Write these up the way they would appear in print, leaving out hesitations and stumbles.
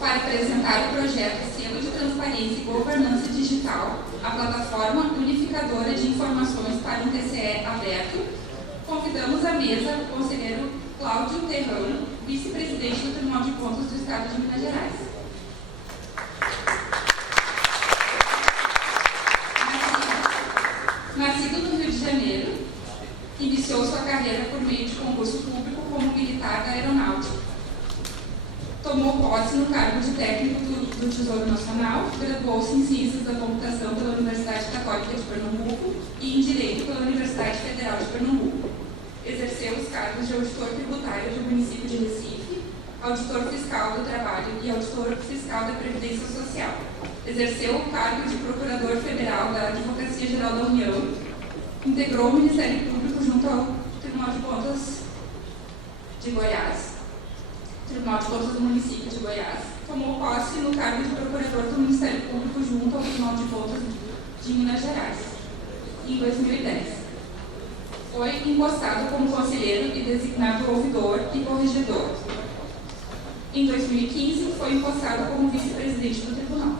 para apresentar o projeto Selo de Transparência e Governança Digital, a plataforma unificadora de informações para um TCE aberto, convidamos à mesa o conselheiro Cláudio Terrão, vice-presidente do Tribunal de Contas do Estado de Minas Gerais. Nascido no Rio de Janeiro, iniciou sua carreira por meio de concurso público como militar da Aeronáutica. Tomou posse no cargo de técnico do Tesouro Nacional, graduou-se em Ciências da Computação pela Universidade Católica de Pernambuco e em Direito pela Universidade Federal de Pernambuco. Exerceu os cargos de auditor tributário do município de Recife, auditor fiscal do Trabalho e auditor fiscal da Previdência Social. Exerceu o cargo de procurador federal da Advocacia Geral da União, integrou o Ministério Público junto ao Tribunal de Contas de Goiás, Tribunal de Contas do município de Goiás, tomou posse no cargo de procurador do Ministério Público junto ao Tribunal de Contas de Minas Gerais, em 2010. Foi impostado como conselheiro e designado ouvidor e corregedor. Em 2015, foi impostado como vice-presidente do tribunal.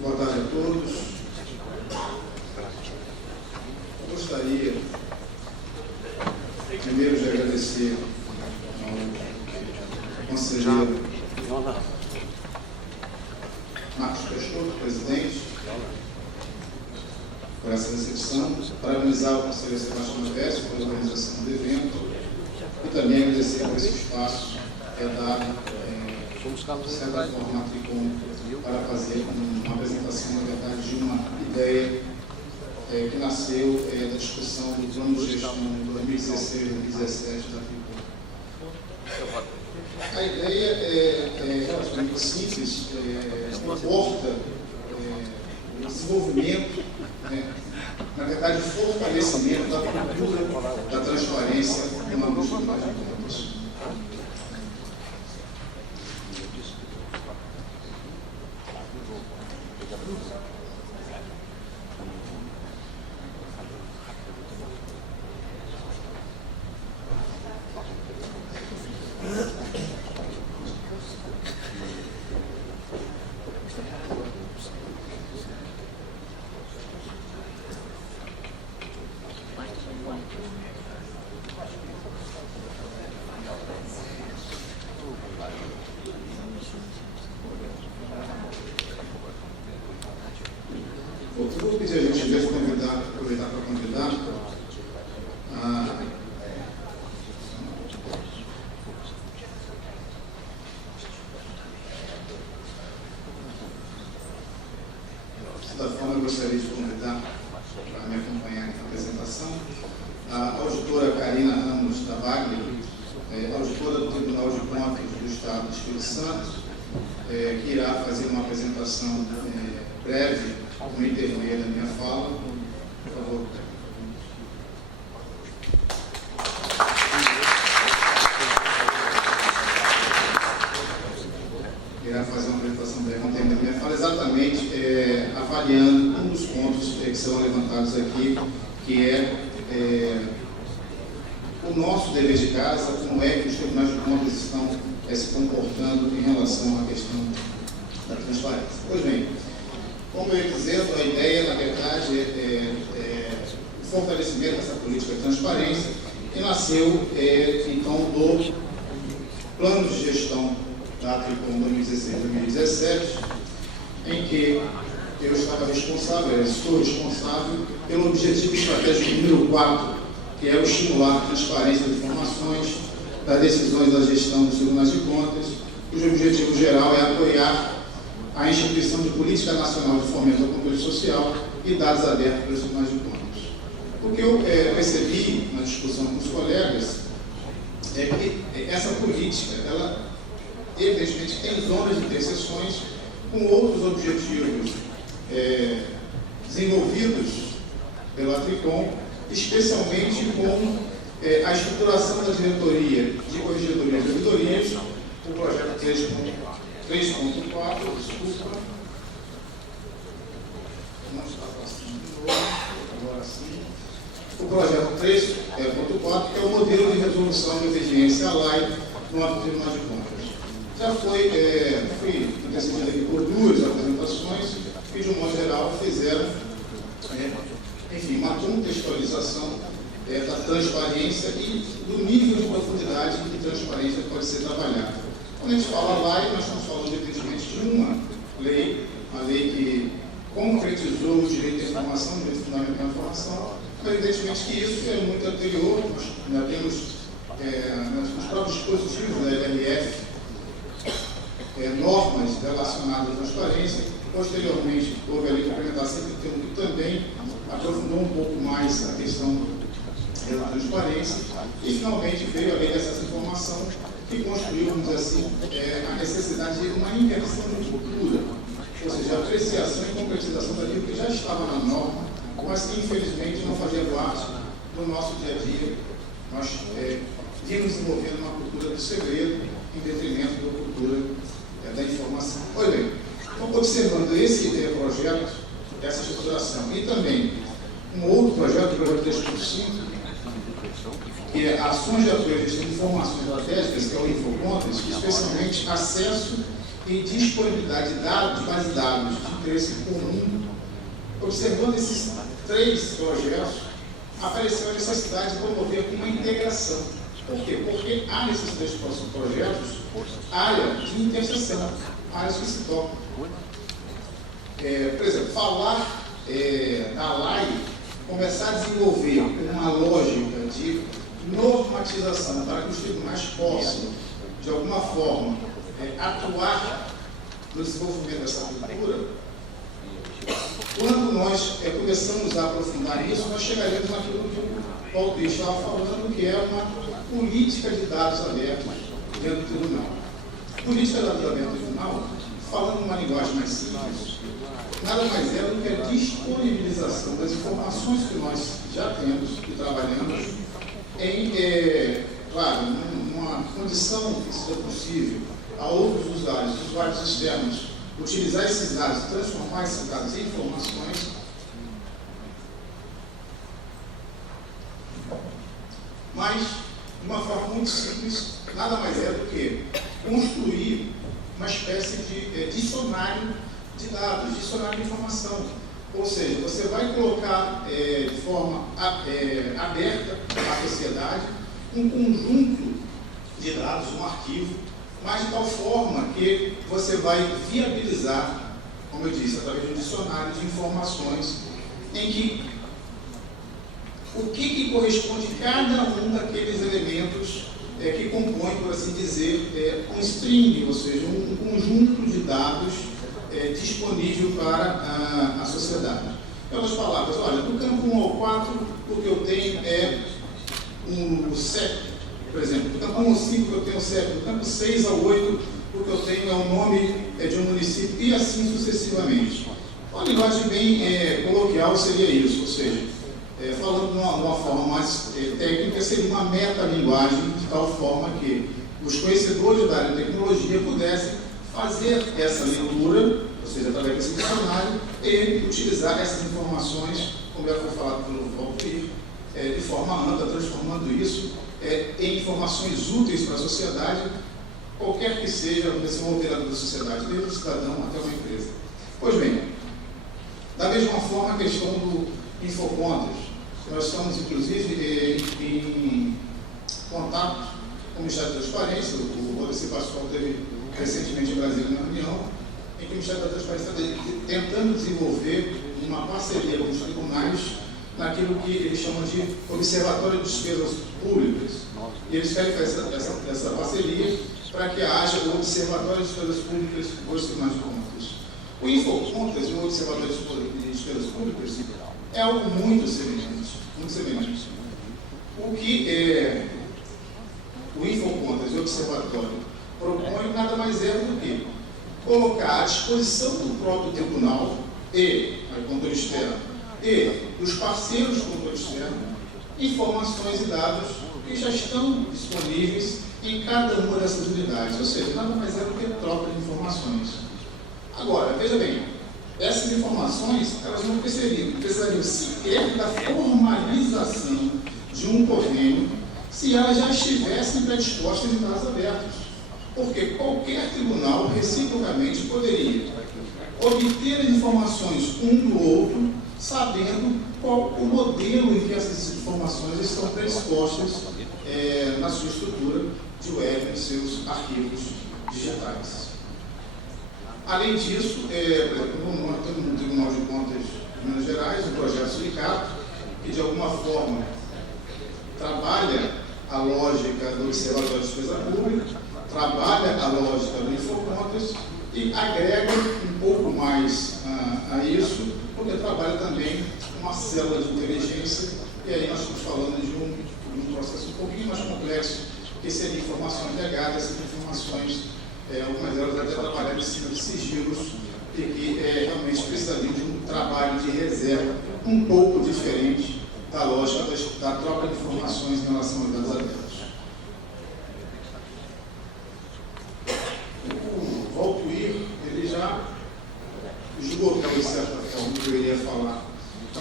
Boa tarde a todos. Gostaria, primeiro, de agradecer ao conselheiro Marcos Peixoto, presidente, por essa recepção, parabenizar o conselheiro Sebastião Alves pela organização do evento e também agradecer por esse espaço que é dado, de certa forma, à Tricom, para fazer uma apresentação, na verdade, de uma ideia que nasceu da discussão do plano de gestão de 2016-2017 da Tricom. A ideia é relativamente simples, comporta o desenvolvimento, na verdade, o fortalecimento da cultura da transparência no âmbito do Tribunal de Contas. Eu vou pedir a gentileza de aproveitar para convidar dessa forma, eu gostaria de convidar para me acompanhar na apresentação a auditora Karina Ramos da Wagner, auditora do Tribunal de Contas do Estado do Espírito Santo, que irá fazer uma apresentação breve, como intermeio da minha fala. Por favor. Irá fazer uma apresentação breve, como intermeio da minha fala, exatamente avaliando um dos pontos que serão levantados aqui, que é o nosso dever de casa, como é que os tribunais de contas estão se comportando em relação à questão da transparência. Pois bem, como eu ia dizendo, a ideia, na verdade, é o fortalecimento dessa política de transparência, que nasceu, então, do plano de gestão da Tricom 2016-2017, em que eu estava responsável, estou responsável pelo objetivo estratégico número 4, que é o estimular a transparência de informações das decisões da gestão dos tribunais de contas, cujo objetivo geral é apoiar a instituição de política nacional de fomento ao controle social e dados abertos pelos tribunais de contas. O que eu percebi na discussão com os colegas é que essa política, ela evidentemente tem zonas de interseções com outros objetivos desenvolvidos pela Tricom, especialmente com A estruturação da diretoria de corregedorias e ouvidorias, o projeto 3.4, desculpa, não está passando de novo, agora sim. O projeto 3.4, que é o modelo de resolução de obediência à lei no âmbito do Tribunal de Contas. Já fui decidido aqui por duas apresentações que, de um modo geral, fizeram, enfim, uma contextualização da transparência e do nível de profundidade em que transparência pode ser trabalhada. Quando a gente fala lei, nós estamos falando, evidentemente, de uma lei, a lei que concretizou o direito à informação, o direito fundamental à informação, mas evidentemente que isso é muito anterior. Nós ainda temos nos próprios dispositivos da LRF normas relacionadas à transparência. Posteriormente, houve a lei complementar 131, que também aprofundou um pouco mais a questão da transparência, e finalmente veio a lei de acesso à informação, que construiu, vamos dizer assim, a necessidade de uma inversão de cultura, ou seja, a apreciação e concretização daquilo que já estava na norma, mas que infelizmente não fazia parte do nosso dia a dia. Nós vimos desenvolvendo uma cultura do segredo em detrimento da cultura da informação. Olha bem, então, observando esse projeto, essa estruturação, e também um outro projeto, o projeto 3.5, que é ações de apoio à gestão de informações estratégicas, que é o Infocontas, especialmente acesso e disponibilidade de dados, de base de dados de interesse comum. Observando esses três projetos, apareceu a necessidade de promover uma integração. Por quê? Porque há nesses três projetos área de interseção, áreas que se tocam. Por exemplo, falar da lei, começar a desenvolver uma lógica de normatização para que os tribunais possam, de alguma forma, atuar no desenvolvimento dessa cultura. Quando nós começamos a aprofundar isso, nós chegaremos naquilo que o Paulo Pires estava falando, que é uma política de dados abertos dentro do tribunal. Política de dados abertos no tribunal, falando numa linguagem mais simples, nada mais é do que a disponibilização das informações que nós já temos e trabalhamos em, claro, numa condição que seja possível a outros usuários externos, utilizar esses dados, transformar esses dados em informações, mas de uma forma muito simples, nada mais é do que construir uma espécie de dicionário de dados, dicionário de informação. Ou seja, você vai colocar de forma aberta à sociedade um conjunto de dados, um arquivo, mas de tal forma que você vai viabilizar, como eu disse, através de um dicionário de informações em que o que corresponde a cada um daqueles elementos que compõem, por assim dizer, um string, ou seja, um conjunto de dados disponível para a sociedade. Em outras palavras, olha, do campo 1 ao 4, o que eu tenho é um CEP, por exemplo, do campo 1 ao 5 eu tenho o CEP, do campo 6 ao 8 o que eu tenho é o nome de um município, e assim sucessivamente. Uma linguagem bem coloquial seria isso, ou seja, falando de uma forma mais técnica, seria uma metalinguagem, de tal forma que os conhecedores da área de tecnologia pudessem fazer essa leitura, ou seja, através desse dicionário, e utilizar essas informações, como já foi falado pelo Valdir, de forma ampla, transformando isso em informações úteis para a sociedade, qualquer que seja um operador da sociedade, desde o cidadão até uma empresa. Pois bem, da mesma forma a questão do Infocontas, nós estamos inclusive em contato com o Ministério da Transparência, o Rodrigo Pascoal teve recentemente em Brasília uma reunião, em que o Ministério da Transparência está tentando desenvolver uma parceria com os tribunais naquilo que eles chamam de Observatório de Despesas Públicas. E eles querem fazer essa parceria para que haja o Observatório de Despesas Públicas dos Tribunais de Contas. O Infocontas e o Observatório de Despesas Públicas é algo muito semelhante, muito semelhante. O que o Infocontas e o Observatório propõem nada mais é do que colocar à disposição do próprio tribunal e o controle externo e dos parceiros do controle externo informações e dados que já estão disponíveis em cada uma dessas unidades, ou seja, nada mais é do que troca de informações. Agora, veja bem, essas informações, elas não precisariam sequer da formalização de um convênio se elas já estivessem predispostas em dados abertos, porque qualquer tribunal, reciprocamente, poderia obter as informações um do outro, sabendo qual o modelo em que essas informações estão predispostas na sua estrutura de web, em seus arquivos digitais. Além disso, no Tribunal de Contas de Minas Gerais, um projeto sindicato, que de alguma forma trabalha a lógica do Observatório de Despesa Pública, trabalha a lógica do Infocontas e agrega um pouco mais a isso, porque trabalha também uma célula de inteligência, e aí nós estamos falando de um processo um pouquinho mais complexo, que seria informações legadas, essas informações, algumas delas até trabalhando em cima de sigilos, e que realmente precisariam de um trabalho de reserva um pouco diferente da lógica da troca de informações em relação aos dados abertos. O Valtuir, ele já esgotou, de certa forma, o que eu iria falar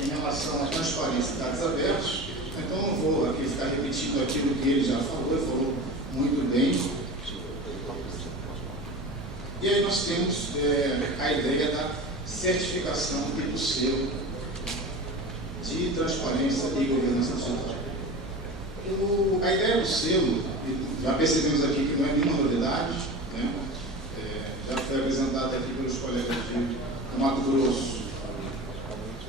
em relação à transparência de dados abertos, então não vou aqui ficar repetindo aquilo que ele já falou muito bem. E aí nós temos a ideia da certificação e do selo de transparência e governança digital. A ideia do selo, já percebemos aqui que não é nenhuma novidade, né? Já foi apresentada aqui pelos colegas do Mato Grosso,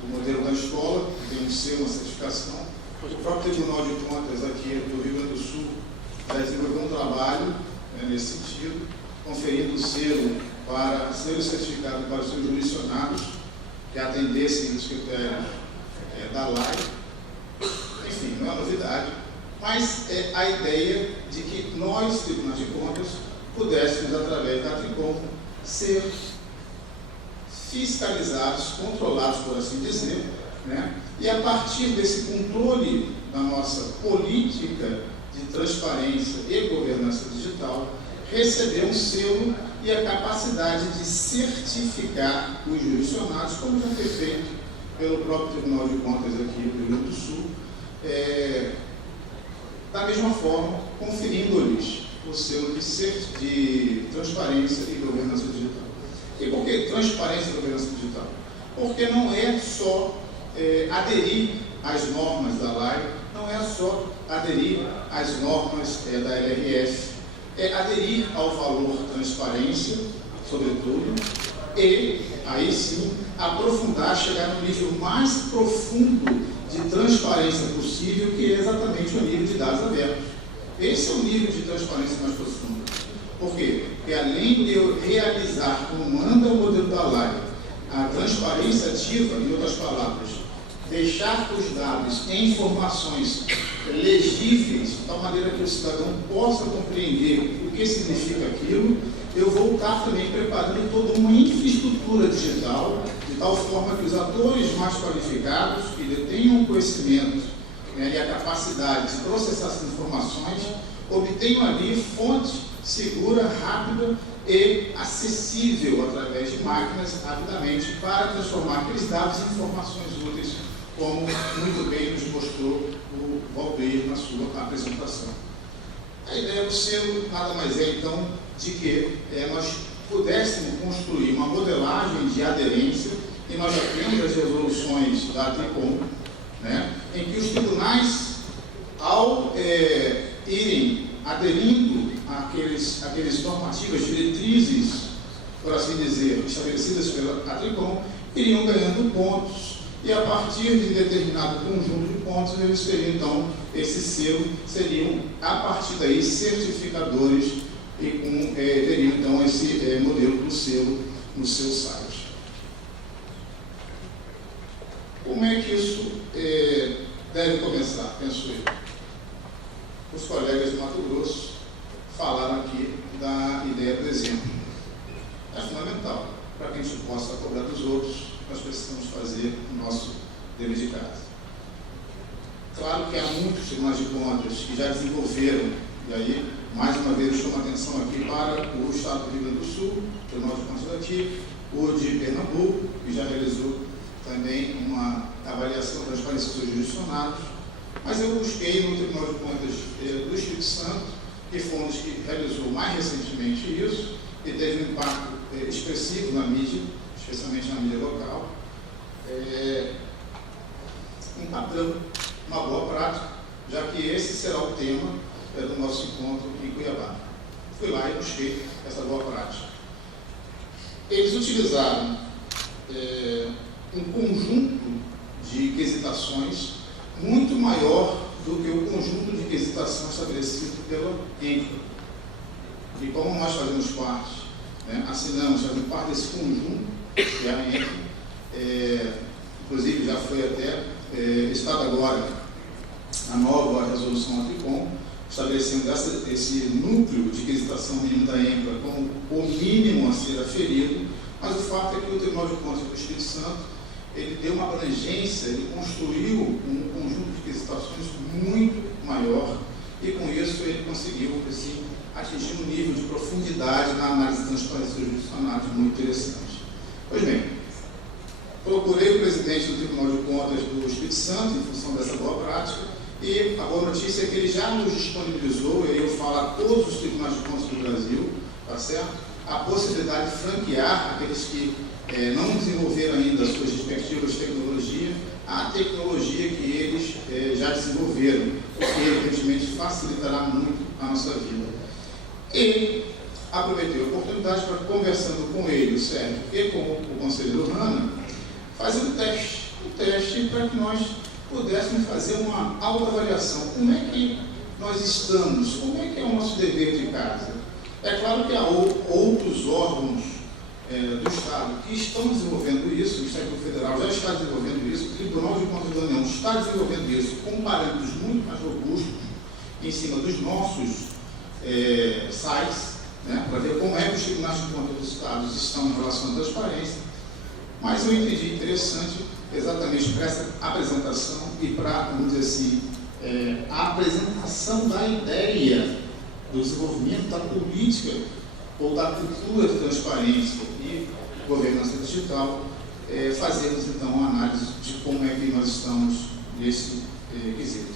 o modelo da escola, que tem um selo, uma certificação. O próprio Tribunal de Contas aqui do Rio Grande do Sul já desenvolveu um trabalho nesse sentido, conferindo o selo certificado para os seus jurisdicionados, que atendessem os critérios da lei. Enfim, não é novidade, mas é a ideia de que nós, Tribunais de Contas, pudéssemos, através da Tricom, ser fiscalizados, controlados, por assim dizer, né? E a partir desse controle da nossa política de transparência e governança digital, receber um selo e a capacidade de certificar os jurisdicionados, como já foi feito pelo próprio Tribunal de Contas aqui do Rio Grande do Sul, da mesma forma, conferindo-lhes o selo de transparência e governança digital. E por que transparência e governança digital? Porque não é só aderir às normas da lei, não é só aderir às normas da LRF, é aderir ao valor transparência, sobretudo, e, aí sim, aprofundar, chegar no nível mais profundo de transparência possível, que é exatamente o nível de dados abertos. Esse é o nível de transparência mais profundo. Por quê? Porque além de eu realizar, como manda o modelo da lei, a transparência ativa, em outras palavras, deixar os dados em informações legíveis, de tal maneira que o cidadão possa compreender o que significa aquilo, eu vou estar também preparando toda uma infraestrutura digital, de tal forma que os atores mais qualificados, que detenham o conhecimento e a capacidade de processar essas informações, obtenham ali fonte segura, rápida e acessível através de máquinas rapidamente para transformar aqueles dados em informações úteis, como muito bem nos mostrou o Valdir na sua apresentação. A ideia do selo nada mais é, então, de que nós pudéssemos construir uma modelagem de aderência, e nós já temos as resoluções da Tricom, né, em que os tribunais, ao irem aderindo àqueles normativas, diretrizes, por assim dizer, estabelecidas pela Tricom, iriam ganhando pontos, e a partir de determinado conjunto de pontos, eles teriam, então, esse selo, seriam, a partir daí, certificadores, e teriam, então, esse modelo do selo no seu site. Como é que isso deve começar, penso eu? Os colegas de Mato Grosso falaram aqui da ideia do exemplo. É fundamental. Para que a gente possa cobrar dos outros, nós precisamos fazer o nosso dever de casa. Claro que há muitos tribunais de contas que já desenvolveram, e aí, mais uma vez, eu chamo a atenção aqui para o Estado do Rio Grande do Sul, o Tribunal de Contas daqui, o de Pernambuco, que já realizou também uma avaliação da transparência dos seus jurisdicionados, mas eu busquei no Tribunal de Contas do Espírito Santo, que foi um dos que realizou mais recentemente isso, e teve um impacto expressivo na mídia, especialmente na mídia local, um padrão, uma boa prática, já que esse será o tema do nosso encontro em Cuiabá. Fui lá e busquei essa boa prática. Eles utilizaram um conjunto de quesitações muito maior do que o conjunto de quesitação estabelecido pela ENCRA. E como nós fazemos parte, fazemos parte desse conjunto, que é a ENCRA, inclusive já foi até estado agora a nova resolução APICOM, estabelecendo esse núcleo de quesitação mínimo da ENCRA como o mínimo a ser aferido, mas o fato é que o Tribunal de Contas do Espírito Santo ele deu uma abrangência, ele construiu um conjunto de quesitações muito maior e com isso ele conseguiu assim, atingir um nível de profundidade na análise de transparência jurisdicional muito interessante. Pois bem, procurei o presidente do Tribunal de Contas do Espírito Santo em função dessa boa prática e a boa notícia é que ele já nos disponibilizou, e aí eu falo a todos os tribunais de contas do Brasil, tá certo? A possibilidade de franquear aqueles que não desenvolveram ainda as suas respectivas tecnologias, a tecnologia que eles já desenvolveram, porque evidentemente facilitará muito a nossa vida. E aproveitei a oportunidade para, conversando com ele, o Sérgio, e com o conselheiro Hanna, fazer um teste para que nós pudéssemos fazer uma autoavaliação. Como é que nós estamos? Como é que é o nosso dever de casa? É claro que há outros órgãos do Estado que estão desenvolvendo isso, o Estado Federal já está desenvolvendo isso, o Tribunal de Contas da União está desenvolvendo isso com parâmetros muito mais robustos em cima dos nossos sites, para ver como é que os tribunais de contas dos Estados estão em relação à transparência. Mas eu entendi interessante exatamente para essa apresentação e para, vamos dizer assim, a apresentação da ideia do desenvolvimento da política ou da cultura de transparência e governança digital, fazermos então uma análise de como é que nós estamos nesse quesito.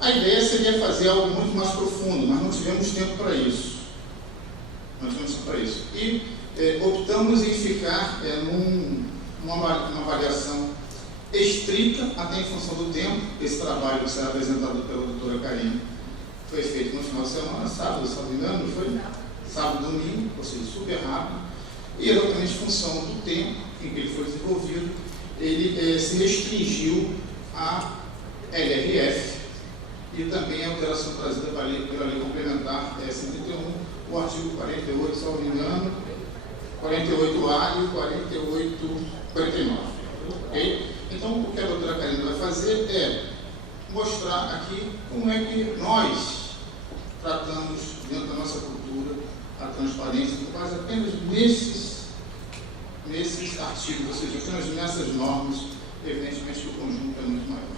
A ideia seria fazer algo muito mais profundo, mas não tivemos tempo para isso. E optamos em ficar numa avaliação estrita, até em função do tempo. Esse trabalho que será apresentado pela doutora Karine foi feito no final de semana, sábado, se não me engano, não foi? Sábado, domingo, ou seja, super rápido. E exatamente em função do tempo em que ele foi desenvolvido, ele se restringiu à LRF e também a alteração trazida pela lei complementar 131, o artigo 48, se não me engano, 48A e o 49. Okay? Então, o que a doutora Karine vai fazer é mostrar aqui como é que nós tratamos, dentro da nossa cultura, a transparência, com base apenas nesses artigos, ou seja, apenas nessas normas. Evidentemente que o conjunto é muito maior.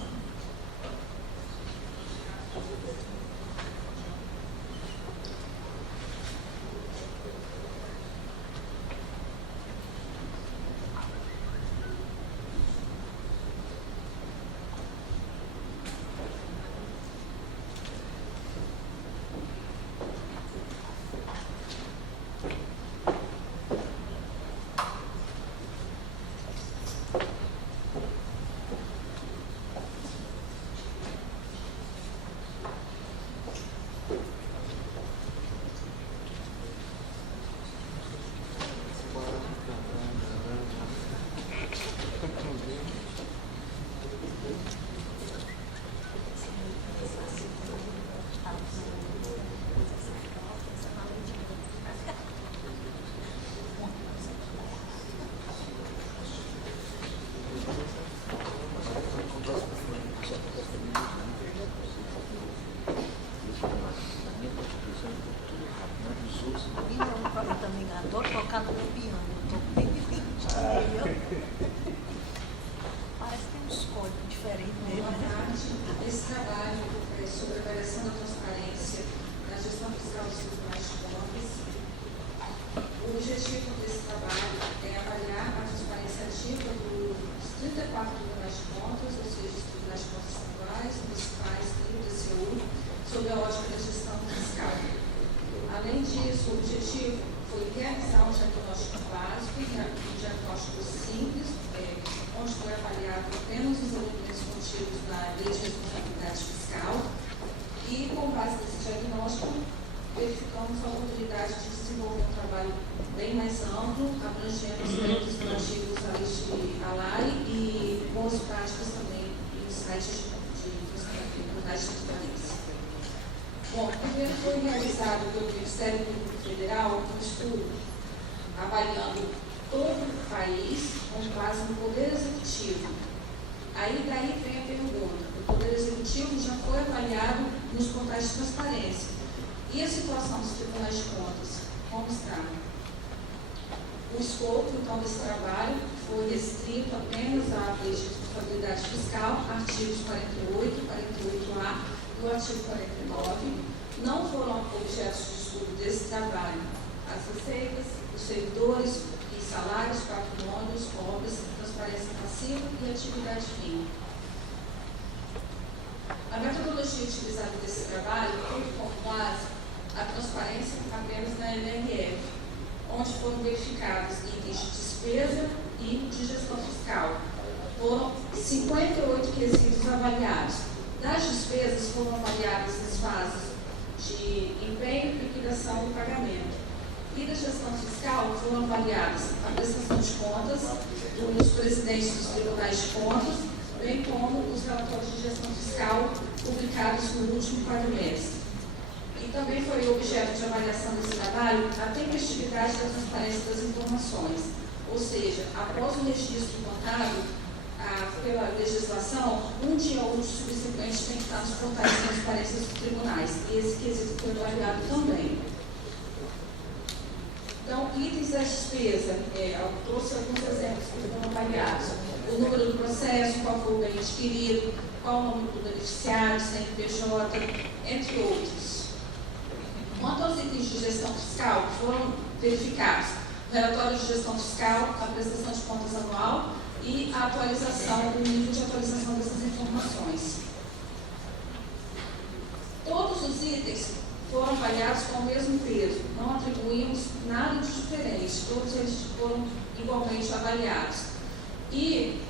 Eu também adoro tocar no meu piano, eu toco bem direitinho. Parece que tem uns códigos diferentes nele, né? Tribunais de Contas. O objetivo desse trabalho é avaliar a transparência ativa dos 34 Tribunais de Contas, ou seja, os Tribunais de Contas estaduais, municipais e do TCU, sob a ótica da gestão fiscal. Além disso, o objetivo foi realizar um diagnóstico básico, um diagnóstico simples, onde foi avaliado apenas os elementos contidos na Lei de Responsabilidade Fiscal, e, com base nesse diagnóstico, verificamos a oportunidade de desenvolver um trabalho bem mais amplo, abrangendo aspectos relativos à lei e boas práticas também em sites de transparência. Bom, primeiro foi realizado pelo Ministério Público Federal um estudo avaliando todo o país com base no Poder Executivo. Daí vem a pergunta: o Poder Executivo já foi avaliado nos portais de transparência. E a situação dos tribunais de contas, como está? O escopo, então, desse trabalho foi restrito apenas à Lei de Responsabilidade Fiscal, artigos 48, 48A e o artigo 49. Não foram objetos de estudo desse trabalho as receitas, os servidores e salários, patrimônios, obras, transparência passiva e atividade fim. A metodologia utilizada nesse trabalho teve como base a transparência apenas na LRF, onde foram verificados itens de despesa e de gestão fiscal. Foram 58 quesitos avaliados. Das despesas foram avaliadas as fases de empenho, liquidação e pagamento. E da gestão fiscal foram avaliadas a prestação de contas dos presidentes dos tribunais de contas, bem como os relatórios de gestão fiscal publicados no último quadrimestre. E também foi objeto de avaliação desse trabalho a tempestividade da transparência das informações, ou seja, após o registro contábil, pela legislação, um dia útil subsequente tem que estar nos portais de transparência dos tribunais, e esse quesito foi avaliado também. Então, itens da despesa, eu trouxe alguns exemplos que foram avaliados: o número do processo, qual foi o bem adquirido, qual o número do beneficiário, CNPJ, entre outros. Quanto aos itens de gestão fiscal, foram verificados o relatório de gestão fiscal, a prestação de contas anual e a atualização, o nível de atualização dessas informações. Todos os itens foram avaliados com o mesmo peso, não atribuímos nada de diferente, todos eles foram igualmente avaliados. E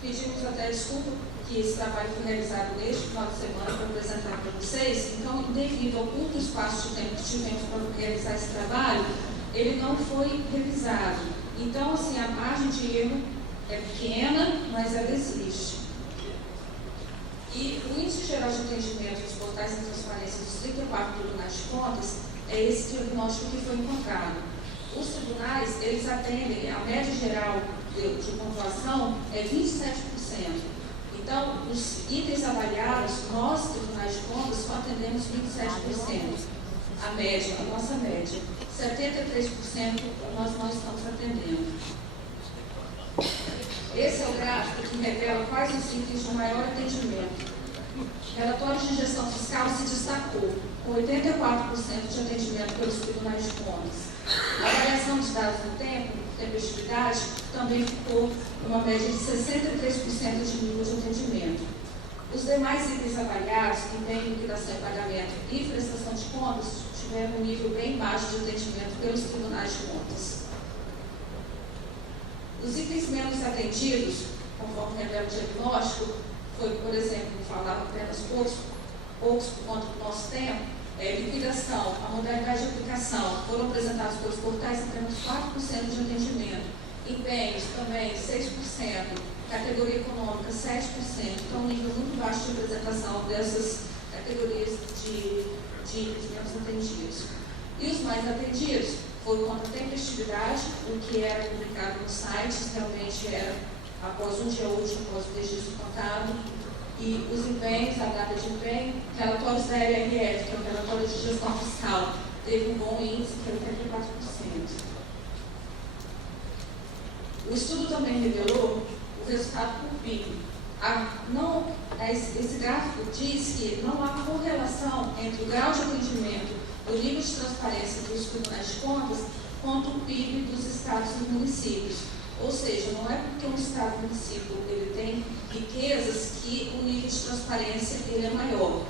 pedimos até desculpa que esse trabalho foi realizado neste final de semana para apresentar para vocês, então, devido ao curto espaço de tempo que tivemos para realizar esse trabalho, ele não foi revisado. Então, assim, a margem de erro é pequena, mas ela existe. E o índice geral de atendimento dos portais de transparência dos 34 tribunais de contas é esse diagnóstico que foi encontrado. Os tribunais, eles atendem, a média geral de pontuação é 27%. Então, os itens avaliados, nós, tribunais de contas, só atendemos 27%. A média, a nossa média. 73% nós não estamos atendendo. Esse é o gráfico que revela quais os itens de maior atendimento. Relatórios de gestão fiscal se destacou, com 84% de atendimento pelos tribunais de contas. A avaliação de dados no tempo, tempestividade, também ficou uma média de 63% de nível de atendimento. Os demais itens avaliados, empenho, liquidação e pagamento e prestação de contas, tiveram um nível bem baixo de atendimento pelos tribunais de contas. Os itens menos atendidos, conforme revela o diagnóstico, foi, por exemplo, falar apenas poucos por conta do nosso tempo, liquidação, a modalidade de aplicação, foram apresentados pelos portais apenas 4% de atendimento. Empenhos também 6%, categoria econômica 7%, então um nível muito baixo de apresentação dessas categorias de itens menos atendidos. E os mais atendidos foram contra a tempestividade, o que era publicado nos sites, realmente era após um dia útil, após o registro contábil, e os empenhos, a data de empenho, relatórios da LRF, que é o relatório de gestão fiscal, teve um bom índice, que é 84%. O estudo também revelou o resultado por PIB. Esse gráfico diz que não há correlação entre o grau de atendimento, o nível de transparência transparência dos tribunais de contas quanto o PIB dos estados e municípios. Ou seja, não é porque um estado e município ele tem riquezas que o nível de transparência ele é maior.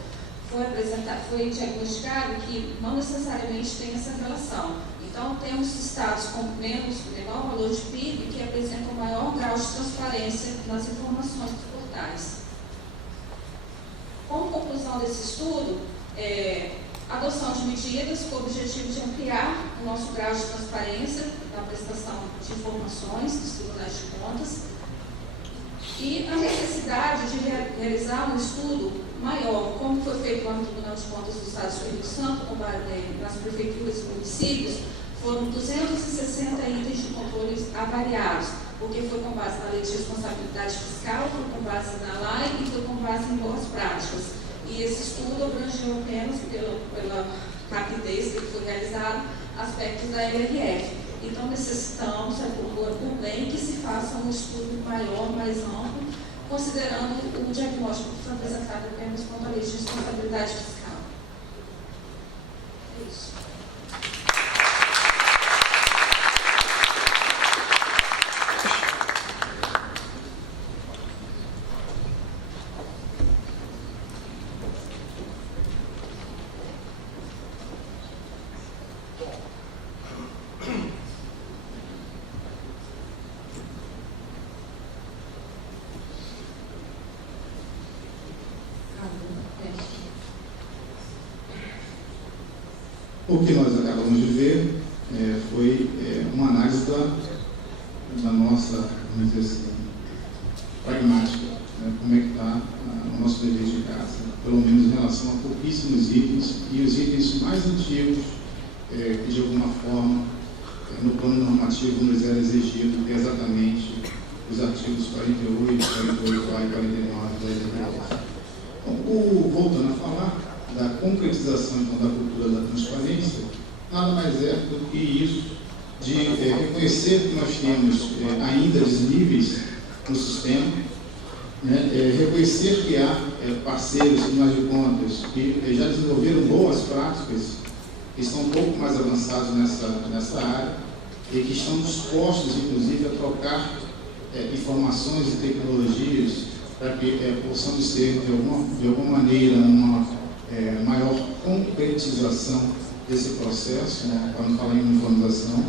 Foi diagnosticado que não necessariamente tem essa relação. Então, temos estados com menor valor de PIB que apresentam maior grau de transparência nas informações dos portais. Como conclusão desse estudo, a adoção de medidas com o objetivo de ampliar o nosso grau de transparência na prestação de informações dos tribunais de contas e a necessidade de realizar um estudo maior, como foi feito lá no Tribunal de Contas do Estado do Espírito Santo, nas prefeituras e municípios. Foram 260 itens de controles avaliados, porque foi com base na Lei de Responsabilidade Fiscal, foi com base na LAI e foi com base em boas práticas. E esse estudo abrangeu apenas, pela rapidez que foi realizado, aspectos da LRF. Então, necessitamos, por bem, que se faça um estudo maior, mais amplo, considerando o diagnóstico que foi apresentado apenas quanto à Lei de Responsabilidade Fiscal. É isso. O que nós acabamos de ver foi uma análise da nossa, vamos dizer assim, pragmática, né? Como é que está o nosso dever de casa, pelo menos em relação a pouquíssimos itens, e os itens mais antigos que de alguma forma no plano normativo nos era exigido, que é exatamente os artigos 48, 48A e 49 da LDO. Então, voltando a falar da concretização então, da cultura da transparência, nada mais é do que isso de reconhecer que nós temos ainda desníveis no sistema, né, reconhecer que há parceiros, tribunais de contas, que já desenvolveram boas práticas, que estão um pouco mais avançados nessa área e que estão dispostos, inclusive, a trocar informações e tecnologias para que possamos ter, de alguma maneira, uma maior concretização desse processo, né, para não falar em uniformização,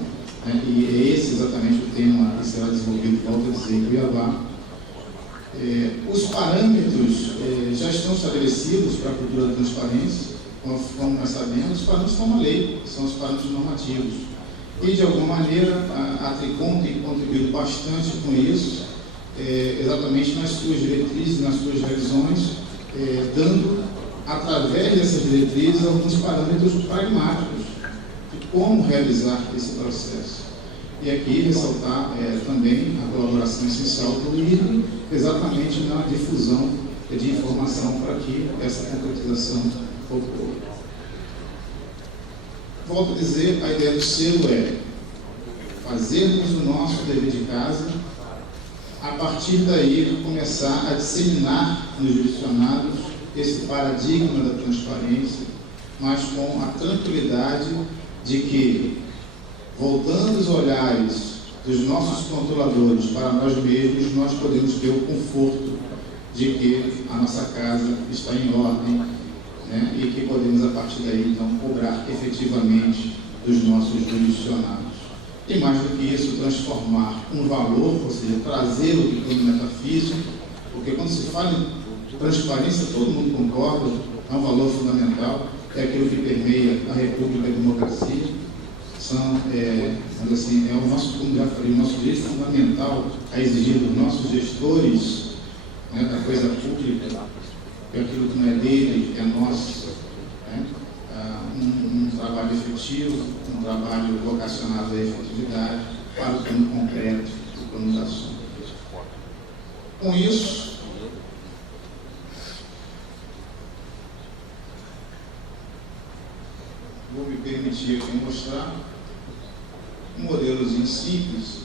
né, e é esse exatamente o tema que será desenvolvido, volto a dizer, em Cuiabá. Os parâmetros já estão estabelecidos para a cultura da transparência, como nós sabemos, os parâmetros estão na lei, são os parâmetros normativos. E, de alguma maneira, a Tricom tem contribuído bastante com isso, exatamente nas suas diretrizes, nas suas revisões, dando, através dessas diretrizes, alguns parâmetros pragmáticos de como realizar esse processo. E aqui ressaltar também a colaboração essencial do IRB, exatamente na difusão de informação para que essa concretização ocorra. Volto a dizer, a ideia do selo é fazermos o nosso dever de casa, a partir daí começar a disseminar nos jurisdicionados esse paradigma da transparência, mas com a tranquilidade de que, voltando os olhares dos nossos controladores para nós mesmos, nós podemos ter o conforto de que a nossa casa está em ordem, né, e que podemos, a partir daí, então, cobrar efetivamente dos nossos jurisdicionados. E mais do que isso, transformar um valor, ou seja, trazer o plano metafísico, porque quando se fala em transparência, todo mundo concorda, é um valor fundamental, é aquilo que permeia a República e a democracia. Assim, é o nosso, como já falei, o nosso direito fundamental a exigir dos nossos gestores, né, da coisa pública, que aquilo que não é dele é nosso, né? Um trabalho efetivo, um trabalho vocacionado à efetividade para o plano concreto do plano das ações. Com isso, vou me permitir aqui mostrar um modelozinho simples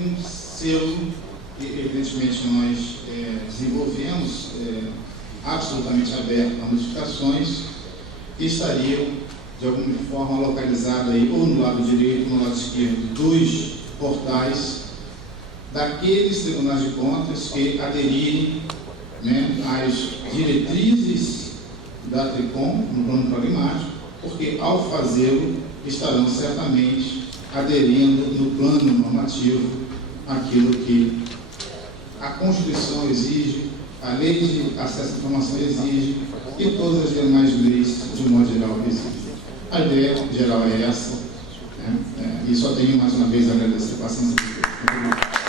de um selo que, evidentemente, nós desenvolvemos absolutamente aberto a modificações que estariam, de alguma forma, localizadas aí, ou no lado direito ou no lado esquerdo dos portais daqueles tribunais de contas que aderirem, né, às diretrizes da TRICOM no plano pragmático, porque ao fazê-lo estarão certamente aderindo no plano normativo àquilo que a Constituição exige, a Lei de Acesso à Informação exige e todas as demais leis, de um modo geral, exigem. A ideia geral é essa, né? E só tenho mais uma vez a agradecer a paciência de todos.